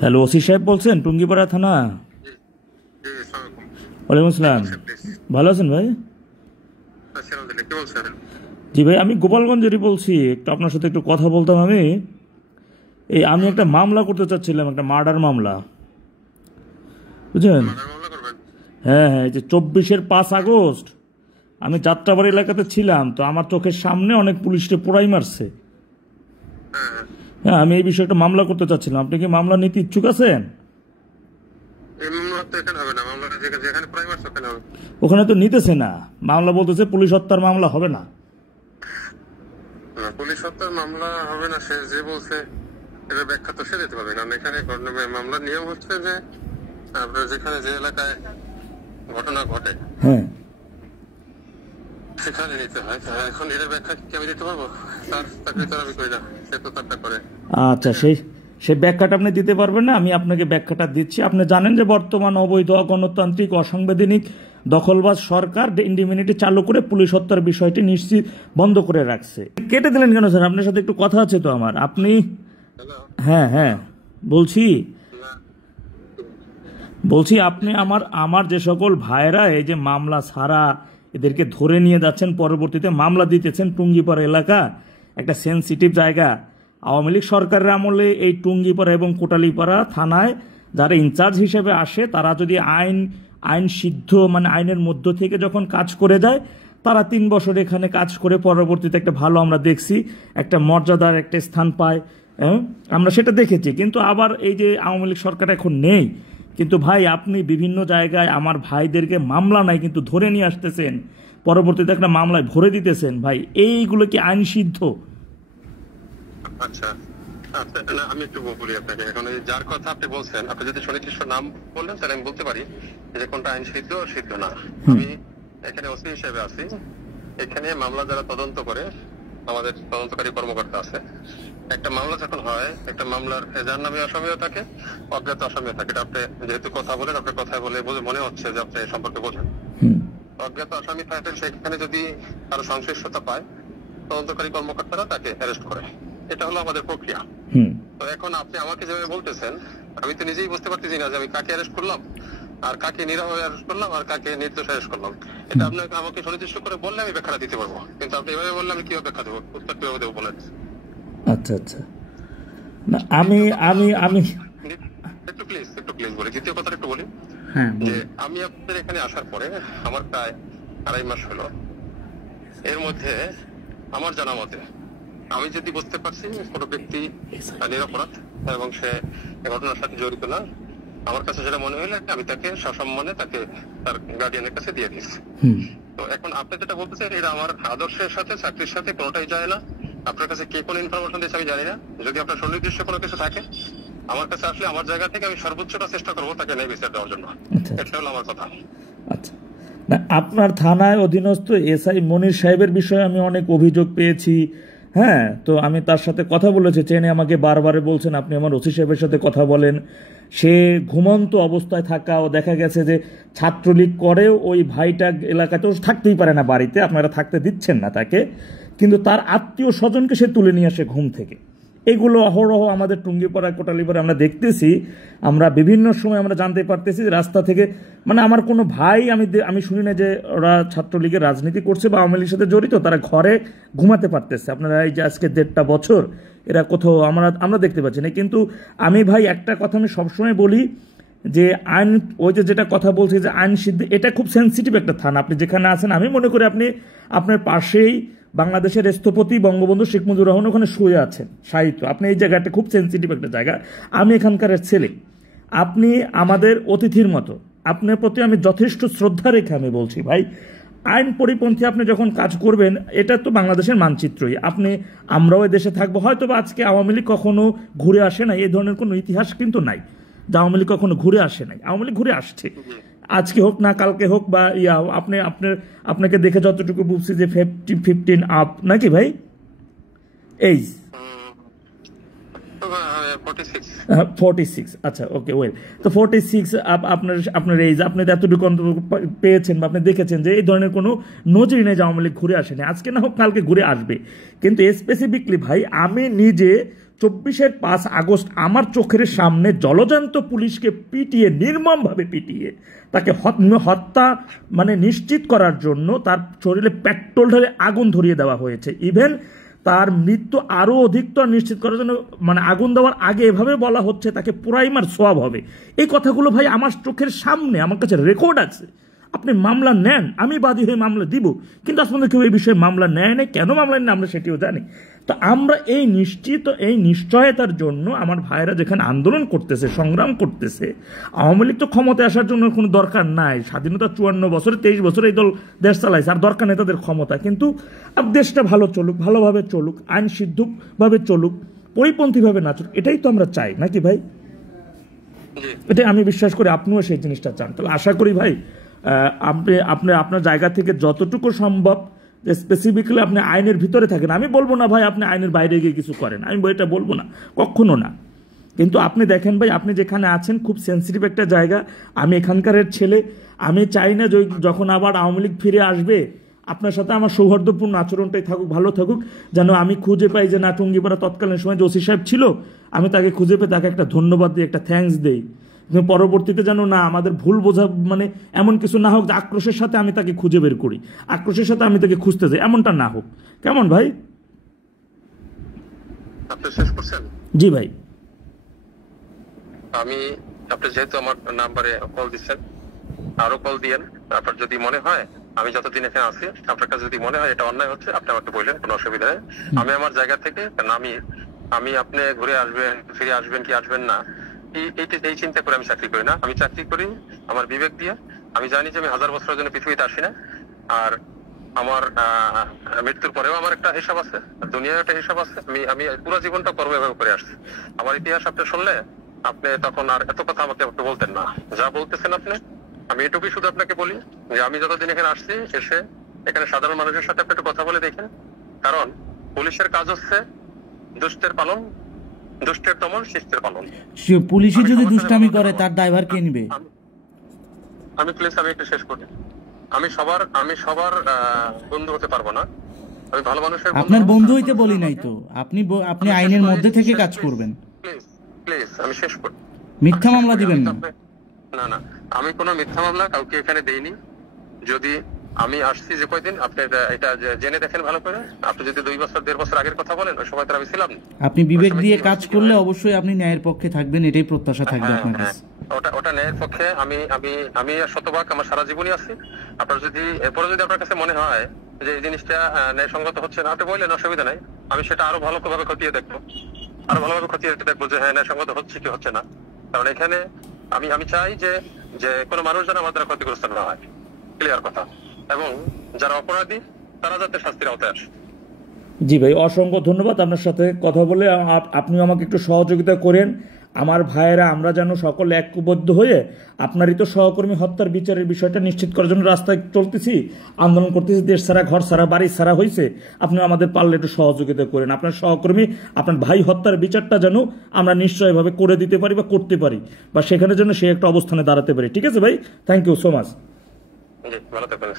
Hello, OC সাহেব বলছেন টুঙ্গিপাড়া থানা? জি, জি, আসসালামু আলাইকুম। ওয়ালাইকুম কে আসসালাম। বলছেন প্লিজ? ভালো আছেন ভাই? আছি আলহামদুলিল্লাহ। কে বলছেন? জি ভাই, আমি গোপালগঞ্জেরই বলছি। একটু আপনার সাথে একটু কথা বলতাম আমি। আমি একটা মামলা করতে চাচ্ছিলাম, একটা মার্ডার মামলা, বুঝলেন? মার্ডার মামলা করবেন? হ্যাঁ হ্যাঁ, এই যে 24-5 আগস্ট আমি যাত্রাবাড়ি এলাকাতে ছিলাম, তো আমার চোখের সামনে অনেক পুলিশকে পোড়াই মারছে। হ্যাঁ, হ্যাঁ। হ্যাঁ, আমি এই বিষয়ে একটা মামলা করতে চাচ্ছিলাম। আপনি কি মামলা নিতে ইচ্ছুক আছেন? এই মামলা তো এখানে হবে না। মামলাটা যেখানে প্রাইমার ওখানে হবে। ওখানে তো নিতেছে না, মামলা বলতেছে পুলিশ হত্যার মামলা হবে না। না, পুলিশ হত্যার মামলা হবে না। সে যে বলছে এটার ব্যাখ্যা তো সে দিতে পারবে। কারণ এখানে মামলার নিয়ম হচ্ছে যে আপনার যেখানে যে এলাকায় ঘটনা ঘটে হ্যাঁ সেখানে নিতে হয়। এখন এটার ব্যাখ্যা কি আমি দিতে পারবো? তার চাকরি তো আমি করি না, সে তো তারটা করে। আচ্ছা, সেই ব্যাখ্যাটা আপনি দিতে পারবেন না, আমি আপনাকে ব্যাখ্যাটা দিচ্ছি। আপনি জানেন যে বর্তমান অবৈধ, গণতান্ত্রিক, অসাংবিধানিক, দখলবাজ সরকার ইন্ডিমিনিটি চালু করে পুলিশ হত্যার বিষয়টি নিশ্চিত বন্ধ করে রাখছে। কেটে দিলেন কেন স্যার? আপনার সাথে একটু কথা আছে তো আমার। আপনি হ্যালো? হ্যাঁ হ্যাঁ বলছি না, বলছি আপনি আমার যে সকল ভাইরা এই যে মামলা ছাড়া এদেরকে ধরে নিয়ে যাচ্ছেন, পরবর্তীতে মামলা দিতেছেন, টুঙ্গিপাড়া এলাকা একটা সেনসিটিভ জায়গা। আওয়ামী লীগ সরকারের আমলে এই টুঙ্গিপাড়া এবং কোটালীপাড়া থানায় যারা ইনচার্জ হিসেবে আসে, তারা যদি আইন সিদ্ধ মানে আইনের মধ্য থেকে যখন কাজ করে যায়, তারা 3 বছর এখানে কাজ করে পরবর্তীতে একটা ভালো, আমরা দেখছি, একটা মর্যাদার একটা স্থান পায়। হ্যাঁ, আমরা সেটা দেখেছি। কিন্তু আবার এই যে আওয়ামী লীগ সরকার এখন নেই, কিন্তু ভাই আপনি বিভিন্ন জায়গায় আমার ভাইদেরকে মামলা নাই কিন্তু ধরে নিয়ে আসতেছেন, পরবর্তীতে একটা মামলায় ভরে দিতেছেন। ভাই এইগুলো কি আইন সিদ্ধ? আচ্ছা আচ্ছা, না, আমি একটু বলি আপনাকে। এখন এই যার কথা আপনি বলছেন, আপনি যদি সুনির্দিষ্ট নাম বললেন তাহলে আমি বলতে পারি যে কোনটা আইন সিদ্ধ সিদ্ধ না। আমি এখানে ওসি হিসেবে আছি। এখানে মামলা যারা তদন্ত করে, আমাদের তদন্তকারী কর্মকর্তা আছে। একটা মামলা যখন হয়, একটা মামলার যার নামে আসামিও থাকে, অজ্ঞাত আসামিও থাকে। এটা আপনি যেহেতু কথা বলেন, আপনার কথায় বলে মনে হচ্ছে যে আপনি এই সম্পর্কে বোঝেন। অজ্ঞাত আসামি থাকে, সেখানে যদি কারো সংশ্লিষ্টতা পায়, তদন্তকারী কর্মকর্তারা তাকে অ্যারেস্ট করে। এটা হলো আমাদের প্রক্রিয়া। তো এখন আপনি আমাকে যেভাবে বলতেছেন, আমি তো নিজেই বুঝতে পারতেছি না যে আমি কাকে অ্যারেস্ট করলাম, আর কাকে নিরবে অ্যারেস্ট করলাম, আর কাকে নির্দোষ অ্যারেস্ট করলাম। এটা আপনাকে আমাকে সুনির্দিষ্ট করে বললে আমি ব্যাখ্যাটা দিতে পারবো। কিন্তু আপনি এভাবে বললে আমি কিভাবে ব্যাখ্যা দেবো, উত্তর কিভাবে দেবো বলেন? আচ্ছা আচ্ছা, না আমি আমি আমি একটু প্লিজ বলি, দ্বিতীয় কথাটা একটু বলি। হ্যাঁ যে আমি আপনাদের এখানে আসার পরে আমার প্রায় 2.5 মাস হলো। এর মধ্যে আমার জানা মতে আমি যদি বুঝতে পারছি কোনো ব্যক্তি নিরপরাধ এবং সে ঘটনার সাথে জড়িত না, আমার কাছে যেটা মনে হলো আমি তাকে সসম্মানে তাকে তার গার্ডিয়ানের কাছে দিয়ে দিচ্ছি। তো এখন আপনি যেটা বলতেছেন, এটা আমার আদর্শের সাথে, চাকরির সাথে কোনোটাই যায় না। আপনার কাছে কে কোন ইনফরমেশন দিয়েছে আমি জানি না। যদি আপনার সুনির্দিষ্ট কোনো কিছু থাকে, আমার কাছে আসলে আমার জায়গা থেকে আমি সর্বোচ্চটা চেষ্টা করবো তাকে ন্যায় বিচার দেওয়ার জন্য। এটা হলো আমার কথা। আচ্ছা, না আপনার থানায় অধীনস্থ এসআই মনির সাহেবের বিষয়ে আমি অনেক অভিযোগ পেয়েছি। হ্যাঁ, তো আমি তার সাথে কথা বলেছি, চেনে আমাকে বারবারে বলছেন আপনি আমার ওসি সাহেবের সাথে কথা বলেন। সে ঘুমন্ত অবস্থায় থাকা, ও দেখা গেছে যে ছাত্রলীগ করেও ওই ভাইটা এলাকাতেও থাকতেই পারে না বাড়িতে, আপনারা থাকতে দিচ্ছেন না তাকে, কিন্তু তার আত্মীয় স্বজনকে সে তুলে নিয়ে আসে ঘুম থেকে। এগুলো অহরহ আমাদের টুঙ্গিপাড়া, কোটালীপাড়া আমরা দেখতেছি। আমরা বিভিন্ন সময় আমরা জানতে পারতেছি যে রাস্তা থেকে, মানে আমার কোনো ভাই, আমি শুনি না যে ওরা ছাত্রলীগের রাজনীতি করছে বা আওয়ামী লীগের সাথে জড়িত, তারা ঘরে ঘুমাতে পারতেছে। আপনারা এই যে আজকে 1.5 বছর এরা কোথাও আমরা দেখতে পাচ্ছি না। কিন্তু আমি ভাই একটা কথা আমি সবসময় বলি যে আইন, ওই যে যেটা কথা বলছি যে আইন সিদ্ধ, এটা খুব সেন্সিটিভ একটা থানা। আপনি যেখানে আছেন, আমি মনে করি আপনি আপনার পাশেই বাংলাদেশের স্থপতি বঙ্গবন্ধু শেখ মুজিবুর রহমান ওখানে শুয়ে আছেন সাহিত্য। আপনি এই জায়গাটা খুব সেন্সিটিভ একটা জায়গা। আমি এখানকার ছেলে, আপনি আমাদের অতিথির মতো, আপনার প্রতি আমি যথেষ্ট শ্রদ্ধা রেখে আমি বলছি ভাই, আইন পরিপন্থী আপনি যখন কাজ করবেন, এটা তো বাংলাদেশের মানচিত্রই। আমরাও এই দেশে থাকবো, হয়তো বা আজকে আওয়ামী লীগ কখনো ঘুরে আসে নাই, এই ধরনের কোনো ইতিহাস কিন্তু নাই যে আওয়ামী লীগ কখনো ঘুরে আসে নাই। আওয়ামী লীগ ঘুরে আসছে, আজকে হোক না কালকে হোক বা আপনাকে দেখে যতটুকু বুঝছি যে 15 আপ নাকি ভাই এই 46। আচ্ছা, ওকে, ওয়েল, তো 46 আপনার এইজ, আপনি এতটুকু পেয়েছেন বা আপনি দেখেছেন যে এই ধরনের কোনো নজির নেই যে আওয়ামী লীগ ঘুরে আসেনি। আজকে না হোক কালকে ঘুরে আসবে। কিন্তু স্পেসিফিকলি ভাই, আমি নিজে 24-এর 5 আগস্ট আমার চোখের সামনে জলজান্ত পুলিশকে পিটিয়ে, নির্মমভাবে পিটিয়ে তাকে হত্যা মানে নিশ্চিত করার জন্য তার শরীরে পেট্রোল ঢেলে আগুন ধরিয়ে দেওয়া হয়েছে। ইভেন তার মৃত্যু আরও অধিকতর নিশ্চিত করার জন্য মানে আগুন দেওয়ার আগে এভাবে বলা হচ্ছে তাকে পুরাইমার সোয়াব হবে। এই কথাগুলো ভাই আমার চোখের সামনে, আমার কাছে রেকর্ড আছে। আপনি মামলা নেন, আমি বাদী হয়ে মামলা দিব, কিন্তু আসলে কেউ এই বিষয়ে মামলা নেয় নাই। কেন মামলা নেন আমরা সেটিও জানি। তো আমরা এই নিশ্চয়তার জন্য আমার ভাইয়েরা যেখানে আন্দোলন করতেছে, সংগ্রাম করতেছে, আওয়ামী লীগ তো ক্ষমতায় আসার জন্য কোনো দরকার নাই। স্বাধীনতা 54 বছরে 23 বছরে এই দল দেশ চালাইছে, আর দরকার নেই তাদের ক্ষমতা। কিন্তু দেশটা ভালো চলুক, ভালোভাবে চলুক, আইন সিদ্ধভাবে চলুক, পরিপন্থীভাবে না চলুক, এটাই তো আমরা চাই নাকি ভাই? এটাই আমি বিশ্বাস করি, আপনিও সেই জিনিসটা চান। তাহলে আশা করি ভাই আপনি আপনার জায়গা থেকে যতটুকু সম্ভব যে স্পেসিফিক্যালি আপনি আইনের ভিতরে থাকেন। আমি বলবো না ভাই আপনি আইনের বাইরে গিয়ে কিছু করেন, আমি এটা বলবো না, কখনো না। কিন্তু আপনি দেখেন ভাই, আপনি যেখানে আছেন খুব সেন্সিটিভ একটা জায়গা। আমি এখানকারের ছেলে, আমি চাই না যে যখন আবার আওয়ামী লীগ ফিরে আসবে আপনার সাথে আমার সৌহার্দ্যপূর্ণ আচরণটাই থাকুক, ভালো থাকুক। যেন আমি খুঁজে পাই যে না, টুঙ্গিপাড়া তৎকালীন সময় যে ওসি সাহেব ছিল, আমি তাকে খুঁজে পেয়ে তাকে একটা ধন্যবাদ দিই, একটা থ্যাঙ্কস দেই। পরবর্তীতে যেন না আমাদের ভুল বোঝা মানে এমন কিছু না হোক যে আক্রোশের সাথে আমি তাকে খুঁজে বের করি, আক্রোশের সাথে আমি তাকে খুঁজতে যাই, এমনটা না হোক। কেমন ভাই? আপনি শেষ করছেন? জি ভাই। আমি আপনি যেহেতু আমার নাম্বারে কল দিচ্ছেন, আরো কল দিয়েন। আপনার যদি মনে হয়, আমি যতদিন এখানে আছি, আপনার কাছে যদি মনে হয় এটা অন্যায় হচ্ছে, আপনি আমাকে বললেন, কোনো অসুবিধা নেই। আমি আমার জায়গা থেকে, কারণ আমি আপনি ঘুরে আসবেন, ফিরে আসবেন কি আসবেন না, এই চিন্তা করে আমি চাকরি করি না। আমি চাকরি করি আমার বিবেক দিয়ে। আমি জানি যে আমি 1000 বছরের জন্য পৃথিবীতে আসি না, আর আমার মৃত্যুর পরেও আমার একটা হিসাব আছে, দুনিয়ার একটা হিসাব আছে। আমি পুরো জীবনটা কর্ম এভাবে করে আসছি। আমার ইতিহাস আপনি শুনলে আপনি তখন আর এত কথা আমাকে বলতেন না, যা বলতেছেন আপনি। আমি এটুকুই শুধু আপনাকে বলি যে আমি যতদিন এখানে আসছি, এসে এখানে সাধারণ মানুষের সাথে আপনি একটু কথা বলে দেখেন। কারণ পুলিশের কাজ হচ্ছে দুষ্টের পালন, দুষ্টের দমন, শিষ্টের পালন। পুলিশে যদি দুষ্টামি করে তার দায়ভার কে নিবে? আমি একটু শেষ করি। আমি সবার বন্ধু হতে পারবো না। আমি ভালো মানুষের আপনার বন্ধু হইতে বলি নাই তো, আপনি আইনের মধ্যে থেকে কাজ করবেন। প্লিজ আমি শেষ করি। মিথ্যা মামলা দিবেন না। না, আমি কোনো মিথ্যা মামলা কাউকে এখানে দেইনি। যদি আমি আসছি যে কয়দিন, আপনি এটা জেনে দেখেন ভালো করে। আপনি যদি 2 বছর 1.5 বছর আগের কথা বলেন, ওই সময় তো আমি ছিলাম না। আপনি বিবেক দিয়ে কাজ করলে অবশ্যই আপনি ন্যায়ের পক্ষে থাকবেন, এটাই প্রত্যাশা থাকবে আপনার কাছে। ওটা ন্যায়ের পক্ষে আমি শতভাগ আমার সারা জীবনই আছি। আপনার যদি এরপরে যদি আপনার কাছে মনে হয় যে এই জিনিসটা ন্যায়সঙ্গত হচ্ছে না, আপনি বললেন, অসুবিধা নাই। আমি সেটা আরো ভালোভাবে খতিয়ে দেখবো, যে হ্যাঁ ন্যায়সঙ্গত হচ্ছে কি হচ্ছে না। কারণ এখানে আমি চাই যে কোনো মানুষ যেন আমাদের ক্ষতিগ্রস্ত না হয়, ক্লিয়ার কথা। এবং যারা অপরাধী তারা যাতে শাস্তির আওতায় আসে। জি ভাই, অসংখ্য ধন্যবাদ আপনার সাথে কথা বলে। আপনিও আমাকে একটু সহযোগিতা করেন। আমার ভাইয়েরা আমরা যেন সকলে ঐক্যবদ্ধ হয়ে আপনারই তো সহকর্মী হত্যার বিচারের বিষয়টা নিশ্চিত করার জন্য রাস্তায় চলতেছি, আন্দোলন করতেছি। দেশ ছাড়া, ঘর ছাড়া, বাড়ি ছাড়া হয়েছে। আপনি আমাদের পারলে একটু সহযোগিতা করেন। আপনার সহকর্মী, আপনার ভাই হত্যার বিচারটা যেন আমরা নিশ্চয়ভাবে করে দিতে পারি বা করতে পারি, বা সেখানে যেন সে একটা অবস্থানে দাঁড়াতে পারি। ঠিক আছে ভাই, থ্যাংক ইউ সো মাচ। জি, ভালো থাকবেন।